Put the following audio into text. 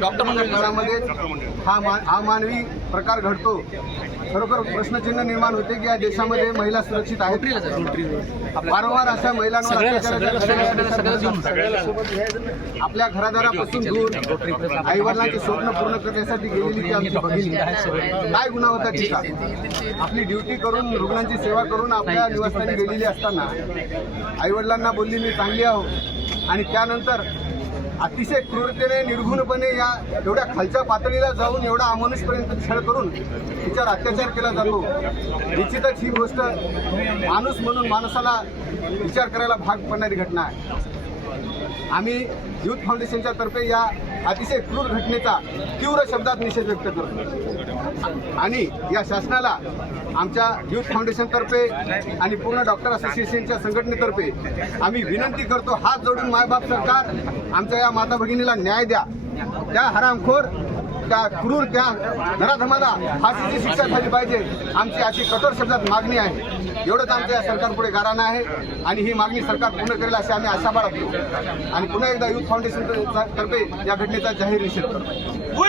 Doctor मंडळामध्ये हा मानवी प्रकार घडतो। खरोखर प्रश्नचिन्ह निर्माण होते की या देशामध्ये महिला सुरक्षित आहेत। वारंवार अशा महिलांवर आपल्या घरादारापासून दूर आईवडिलांचे स्वप्न पूर्ण करण्यासाठी गेलेली ती आमची भगिनी काय गुन्हा होता तिचा? आपली ड्युटी करून रुग्णांची सेवा करून आपल्या निवासस्थानी गेलेली असताना आईवडिलांना बोलली मी चांगली आहो आणि त्यानंतर अतिशय क्रूरतेने निर्घुणपणे या एवढ्या खालच्या पातळीला जाऊन एवढा अमानुषपर्यंत छळ करून तिच्यावर अत्याचार केला जातो। निश्चितच ही गोष्ट माणूस म्हणून माणसाला विचार करायला भाग पडणारी घटना आहे। आम्ही यूथ फाउंडेशनच्या तर्फे या अतिशय क्रूर घटनेचा तीव्र शब्दात निषेध व्यक्त करतो आणि या शासनाला आमच्या यूथ फाउंडेशनतर्फे आणि पूर्ण डॉक्टर असोसिएशनच्या संघटनेतर्फे आम्ही विनंती करतो, हात जोडून मायबाप सरकार आमच्या या माता भगिनीला न्याय द्या। त्या हरामखोर त्या क्रूर त्या नराधमाला फाशीची शिक्षा झाली पाहिजे, आमची अशी कठोर शब्दात मागणी आहे। एवढंच आमच्या या सरकारपुढे गाऱ्हाण आहे आणि ही मागणी सरकार पूर्ण करेल अशी आम्ही आशा बाळगतो आणि पुन्हा एकदा यूथ फाउंडेशन तर्फे या घटनेचा जाहीर निषेध करतो।